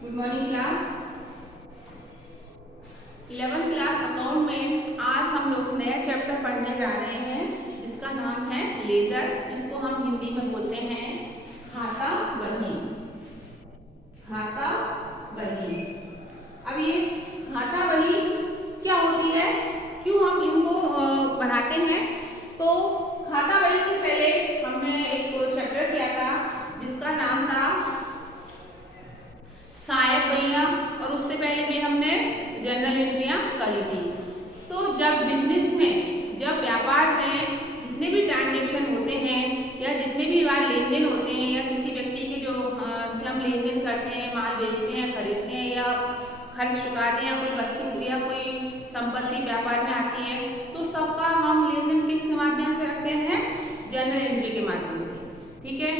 Good morning class. 11th class account में आज हम लोग नया चैप्टर पढ़ने जा रहे हैं जिसका नाम है लेजर। इसको हम हिंदी में बोलते हैं खाता बही। खाता बही। अब ये खाता बही क्या होती है, क्यों हम इनको बनाते हैं? तो खाता बही से पहले हमने एक चैप्टर किया था जिसका नाम था सहायक बहियां, और उससे पहले भी हमने जर्नल एंट्रियां करी थी। तो जब बिजनेस में, जब व्यापार में जितने भी ट्रांजेक्शन होते हैं या जितने भी बार लेन देन होते हैं या किसी व्यक्ति के जो से हम लेन देन करते हैं, माल बेचते हैं, खरीदते हैं या खर्च चुकाते हैं, कोई वस्तु या कोई संपत्ति व्यापार में आती है, तो सबका हम लेन देन किस माध्यम से रखते हैं? जर्नल एंट्री के माध्यम से। ठीक है।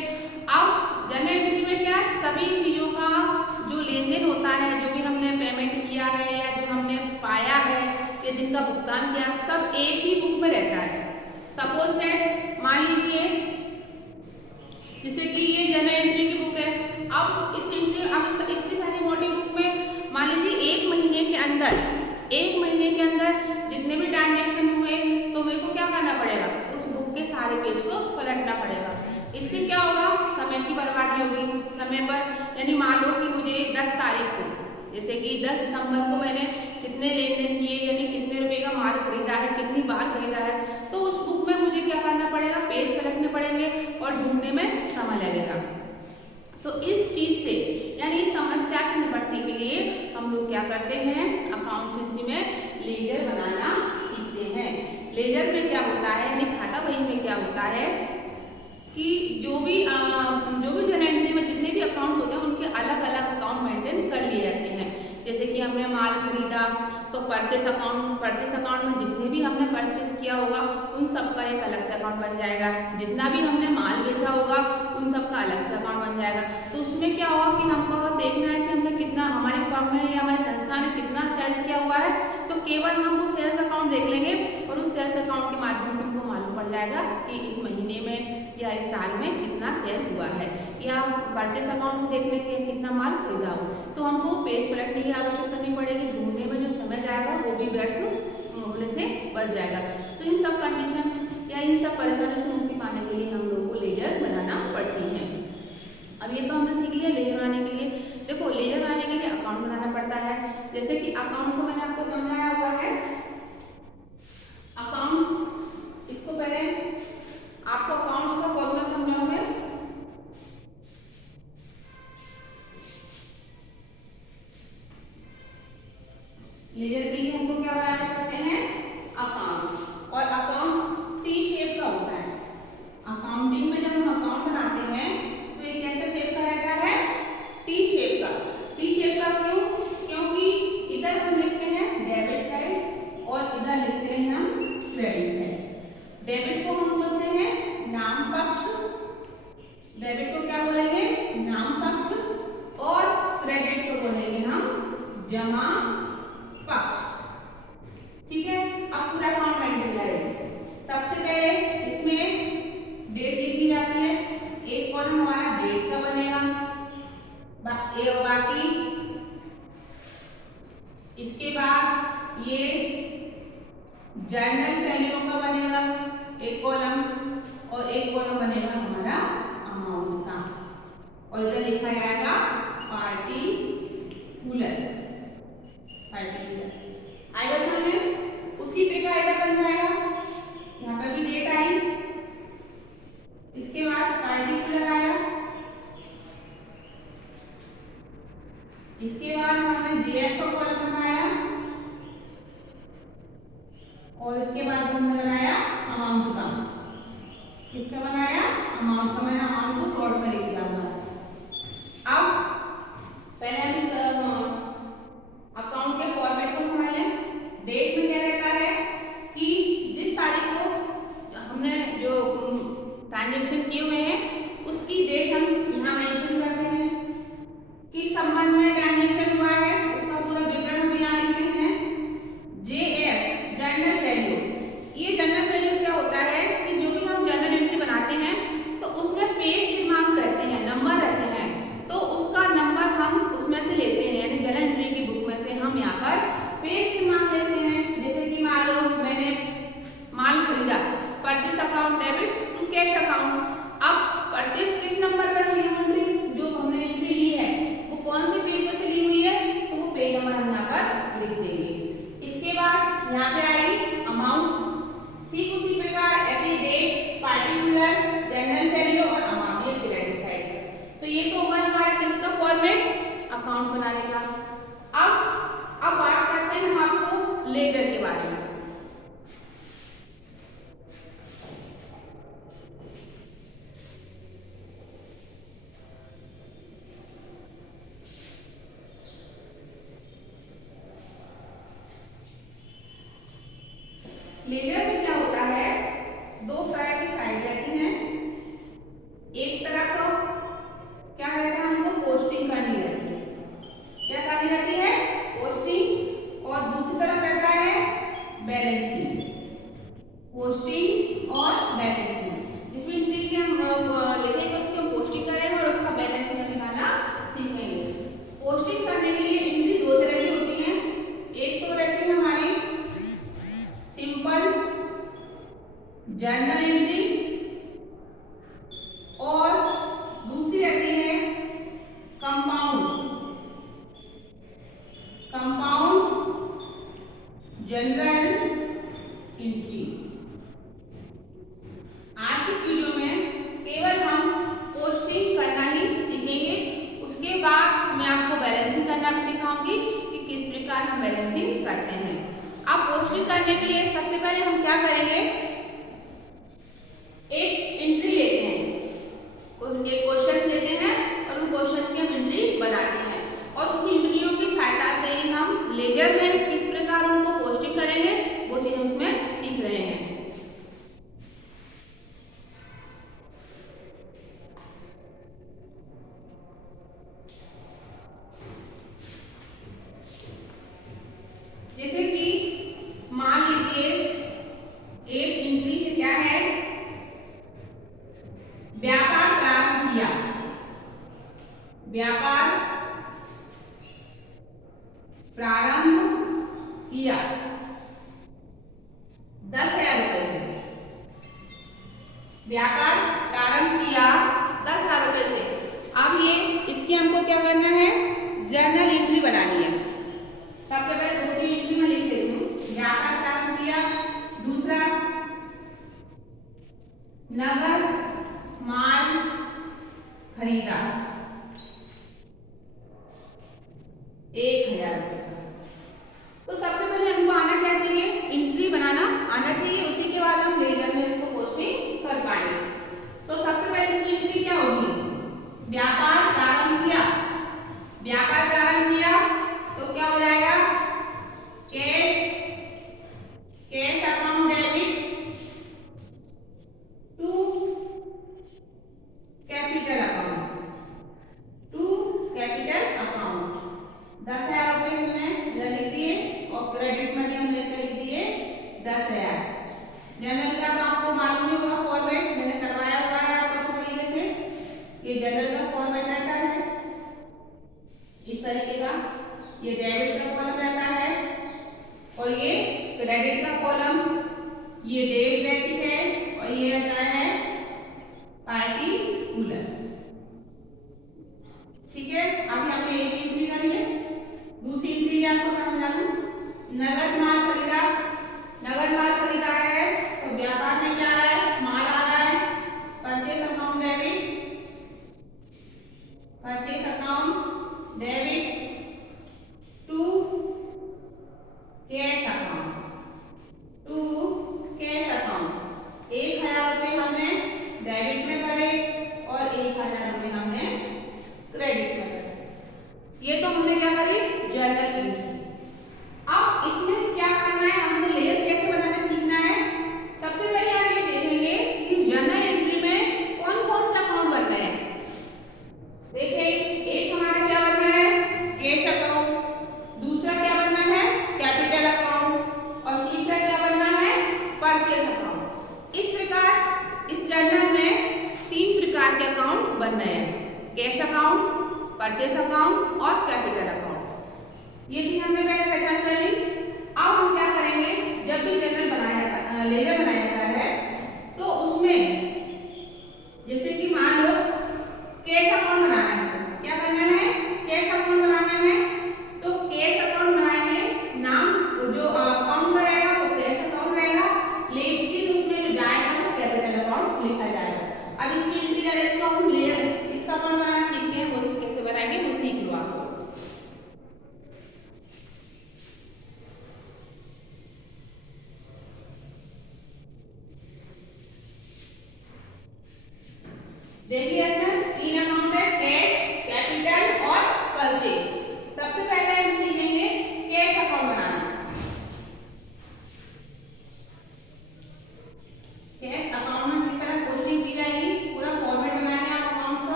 अब जर्नल एंट्री में क्या, सभी चीजों का जो लेन देन होता है, जो भी हमने पेमेंट किया है या जो हमने पाया है या जिनका भुगतान किया, सब एक ही बुक में रहता है। सपोज दैट मान लीजिए जैसे कि ये जर्नल एंट्री की बुक है। अब इस इतनी सारी मोटी बुक में मान लीजिए एक महीने के अंदर जितने भी ट्रांजेक्शन हुए, तो मेरे को क्या करना पड़ेगा? उस बुक के सारे पेज को पलटना पड़ेगा। इससे क्या होगा? समय की बर्बादी होगी। समय पर यानी मान लो कि मुझे 10 तारीख को, जैसे कि 10 दिसंबर को मैंने कितने लेन देन किए, यानी कितने रुपए का माल खरीदा है, कितनी बार खरीदा है, तो उस बुक में मुझे क्या करना पड़ेगा? पेज पलटने पड़ेंगे और ढूंढने में समय लगेगा। तो इस चीज से यानी इस समस्या से निपटने के लिए हम लोग क्या करते हैं? अकाउंटेंसी में लेजर बनाना सीखते हैं। लेजर में क्या होता है, यानी खाता बही में क्या होता है कि जो भी जर्नल एंट्री में जितने भी अकाउंट होते हैं उनके अलग अलग अकाउंट मेंटेन कर लिए जाते हैं। जैसे कि हमने माल खरीदा तो परचेस अकाउंट में जितने भी हमने परचेस किया होगा उन सब का एक अलग से अकाउंट बन जाएगा। जितना भी हमने माल बेचा होगा उन सब का अलग से अकाउंट बन जाएगा। तो उसमें क्या होगा कि हमको देखना है कि हमने कितना, हमारे फर्म में या हमारे संस्था ने कितना सेल्स किया हुआ है, तो केवल हम वो सेल्स अकाउंट देख लेंगे और उस सेल्स अकाउंट के माध्यम से हमको मालूम पड़ जाएगा कि इस महीने में या इस साल में कितना सेल हुआ है। या परचेस अकाउंट को देख लेंगे कितना माल खरीदा हो, तो हमको पेज पलटने की आवश्यकता नहीं पड़ेगी। ढूंढने में जो समय जाएगा वो भी व्यर्थ होने से बच जाएगा। तो इन सब कंडीशन या इन सब परेशानियों से मुक्ति पाने के लिए हम लोग को लेजर बनाना पड़ती है। अब ये तो हमने सीख लिया। लेजर बनाने के लिए देखो, लेजर बनाने के लिए अकाउंट बनाना पड़ता है। जैसे कि अकाउंट को मैंने आपको समझाया हुआ है। अकाउंट्स, इसको पहले आपको अकाउंट्स का फॉर्मूला समझाऊं मैं। लेजर के लिए हमको क्या बनाना पड़ते हैं? अकाउंट्स। और अकाउंट्स टी शेप का होता है। अकाउंटिंग में जब हम अकाउंट बनाते हैं तो ये कैसे शेप का रहता है? टी शेप का। टी शेप का क्यों? क्योंकि इधर हम लिखते हैं डेबिट साइड और इधर लिखते हैं हम क्रेडिट साइड। डेबिट को हम बोलते हैं नाम पक्ष, डेबिट को क्या बोलेंगे? नाम पक्ष, और क्रेडिट को बोलेंगे हम जमा पक्ष। ठीक है। अब पूरा अकाउंट मेंटेन करेंगे। सबसे पहले इसमें डेट लिखी जाती है। एक कॉलम हमारा डेट का बनेगा, बाकी इसके बाद ये जर्नल वैल्यू का बनेगा एक कॉलम, और एक कॉलम बनेगा हमारा अमाउंट का, और इधर लिखा जाएगा पार्टिकुलर। आएगा समझ में? उसी प्रकार इधर बन जाएगा, यहाँ पे भी डेट आई, इसके बाद पार्टिकुलर आया, इसके बाद हमने जेएफ का कॉलम बनाया, और इसके बाद हमने बनाया अमाउंट का। किसका बनाया? अमाउंट का। मैंने अमाउंट को शॉर्ट में लिख दिया हुआ है। अब पहले हम इस अकाउंट के फॉर्मेट को समझ लें। डेट में क्या रहता है कि जिस तारीख को हमने जो ट्रांजेक्शन किए हुए हैं उसकी डेट हम यहाँ मेंशन करते हैं। किस संबंध में ट्रांजेक्शन हुआ है उसका पूरा विवरण हम यहाँ लिखते हैं। JF journal value. ये जर्नल वैल्यू क्या होता है कि जो भी हम जर्नल एंट्री बनाते हैं तो उसमें पेज क्रमांक रहते हैं, नंबर रहते हैं, तो उसका नंबर हम उसमें से लेते अकाउंट बनाने का। अब बात करते हैं हम आपको लेजर के बारे में। लेजर में क्या होता है, दो तरह की साइड रहती हैं। एक तरफ तो क्या रहता है, हमको पोस्टिंग करनी रहती है। क्या करनी रहती है? पोस्टिंग। और दूसरी तरफ रहता है बैलेंसिंग। पोस्टिंग और बैलेंसिंग, जिसमें एंट्री की हम लिखेंगे उसकी हम पोस्टिंग करेंगे और उसका बैलेंसिंग हम निकालना सीखेंगे। पोस्टिंग करने के लिए एंट्री दो तरह की होती है। एक तो रहती है हमारी सिंपल जर्नल एंट्री और दूसरी रहती है कंपाउंड जनरल एंट्री। आज की वीडियो में केवल हम पोस्टिंग करना ही सीखेंगे। उसके बाद मैं आपको बैलेंसिंग करना भी सिखाऊंगी कि किस प्रकार हम बैलेंसिंग करते हैं। अब पोस्टिंग करने के लिए सबसे पहले हम क्या करेंगे, एक एंट्री लेते हैं, एक क्वेश्चन लेते हैं और उन क्वेश्चंस की हम एंट्री बनाते हैं और उसी एंट्रियों की सहायता से ही हम लेजर में किस प्रकार उनको पोस्टिंग करेंगे वो चीज हम इसमें सीख रहे हैं। जैसे कि मान लीजिए एक एंट्री क्या है, व्यापार प्रारंभ किया। व्यापार प्रारंभ किया 10,000 रुपए से। व्यापार प्रारंभ किया 10,000 रुपए से। अब ये इसकी हमको क्या करना है, जर्नल एंट्री बनानी है। सबसे पहले दो तीन एंट्री में लिख लेती हूँ। व्यापार प्रारंभ किया, दूसरा नगद माल खरीदा 1,000 रुपए का। तो सबसे पहले हमको आना क्या चाहिए, एंट्री बनाना आना चाहिए। उसी के बाद हम लेजर में इसको पोस्टिंग कर पाएंगे। तो सबसे पहले इसकी एंट्री क्या होगी, व्यापार प्रारंभ किया। व्यापार प्रारंभ किया तो क्या हो जाएगा, cash account debit to capital account 10,000 रुपए हमने इधर लिख दिए और क्रेडिट में भी हमने लिख दिए 10,000। जनरल का आपको मालूम ही होगा फॉर्मेट, मैंने करवाया हुआ है आपको अच्छी तरीके से। ये जनरल का फॉर्मेट रहता है इस तरीके का, ये डेबिट का कॉलम रहता है और ये क्रेडिट का कॉलम, ये डेट रहती है और ये रहता है पार्टिकुलर। ठीक है, अभी हमने एक एंट्री करी है। दूसरी एंट्री आपको समझा दूं, नगद माल खरीदा। नगद माल खरीदा है तो व्यापार में क्या है, माल आ रहा है, purchase account debit to cash account 1,000 रुपए हमने डेबिट में करे और 1,000 रुपए हमने क्रेडिट में करे। ये तो हमने क्या करी, जर्नल एंट्री। अब इसमें क्या करना है, हमको लेजर कैसे बनाना सीखना है। सबसे पहले आप ये देखेंगे कि जर्नल एंट्री में कौन कौन सा अकाउंट बन रहे हैं। देखिए, एक हमारा क्या बन रहा है, cash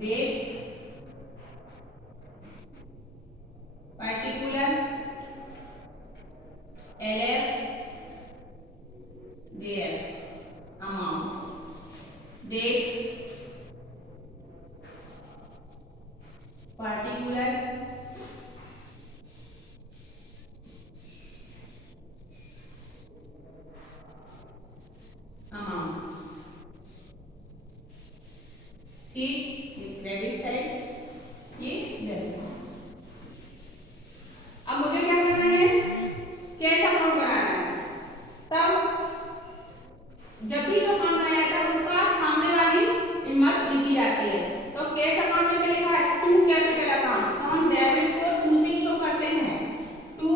date particular LF JF amount date particular amount ठीक, ये क्रेडिट साइड, ये डेबिट साइड। अब मुझे क्या करना है, कैश अकाउंट बनाना है। तब जब भी जो अकाउंट बनाया जाता है उसका सामने वाली कीमत लिखी जाती है। तो कैश अकाउंट में क्या लिखा है, टू कैपिटल अकाउंट। तो हम डेबिट को टू से शो करते हैं, टू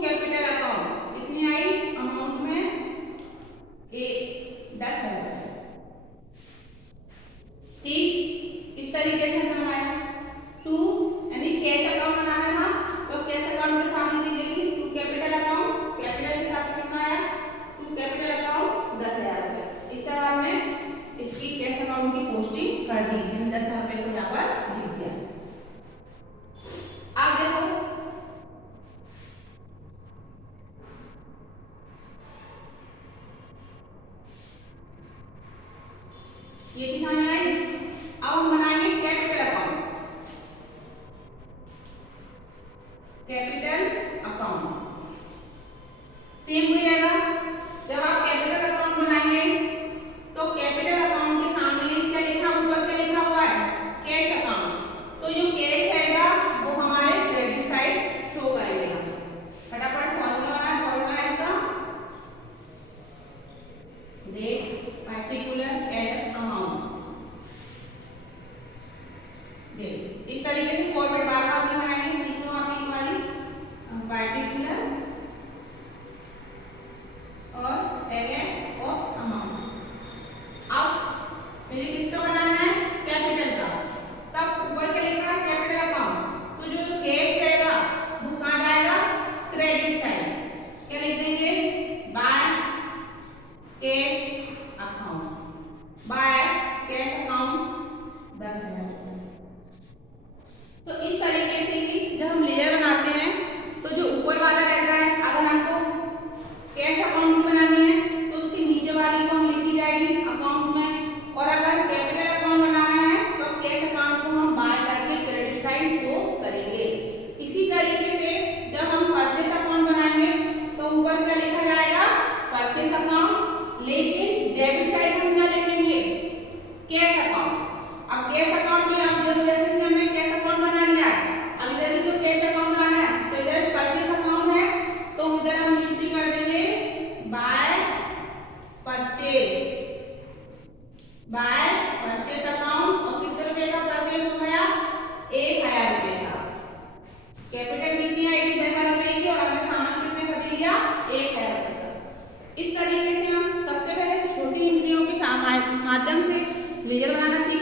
कैपिटल अकाउंट कितनी आई अमाउंट में, 10,000। ठीक, इस तरीके से हमने बनाया टू, यानी कैश अकाउंट बनाना था। तो कैश अकाउंट के सामने दी जाएगी टू कैपिटल अकाउंट, कैपिटल के हिसाब से कितना आया, टू कैपिटल अकाउंट 10,000 रुपये। इस तरह हमने इसकी कैश अकाउंट की पोस्टिंग कर दी, हमने 10,000 रुपये को यहाँ पर लिख दिया। अब देखो ये चीज हमें आई। अब हम बनाएंगे capital account, capital account same वही रहेगा। जब आप कैपिटल अकाउंट बनाएंगे तो कैपिटल अकाउंट के सामने क्या लिखा, ऊपर क्या लिखा हुआ है, कैश अकाउंट। तो जो कैश रहेगा वो हमारे क्रेडिट साइड शो करेगा। फटाफट फॉर्मूला इसका, डेट पर्टिकुलर एल अमाउंट। इस तरीके से फॉर्मेट बार बार भी बनाएंगे, सीखो आप एक बारी, पर्टिकुलर और एल और अमाउंट। अब मुझे किसका बनाना है, कैपिटल का। तब ऊपर क्या लिखा है, कैपिटल अकाउंट। तो जो कैश रहेगा वो कहाँ जाएगा, क्रेडिट साइड। क्या लिख देंगे, by cash account, by cash account 10,000। तो इस तरीके से ही जब हम लेयर बनाते हैं तो जो ऊपर वाला रहता है, अगर हमको कैश अकाउंट बनानी है तो उसके नीचे वाली को हम लिखी जाएगी अकाउंट्स में। और अगर कैपिटल अकाउंट बनाना है तो कैश अकाउंट को हम बाय करके क्रेडिट साइड शो करेंगे। इसी तरीके से जब हम परचेस अकाउंट बनाएंगे तो ऊपर क्या लिखा जाएगा, परचेस अकाउंट, लेकिन डेबिट साइड हम क्या लिखेंगे, कैश अकाउंट। अब कैश अकाउंट में आप जब जैसे कि हमने कैश अकाउंट बना लिया है, अब इधर भी तो कैश अकाउंट आना है, तो इधर परचेस अकाउंट है तो उधर हम एंट्री कर देंगे by purchase, by purchase account. और कितने रुपए का परचेस हो गया, 1,000 रुपए का। कैपिटल कितनी आएगी, 10,000 रुपए की, और हमने सामान कितने खरीद लिया, 1,000 रुपए का। इस तरीके से हम सबसे पहले छोटी एंट्रियों के माध्यम से लेजर बनाना सीख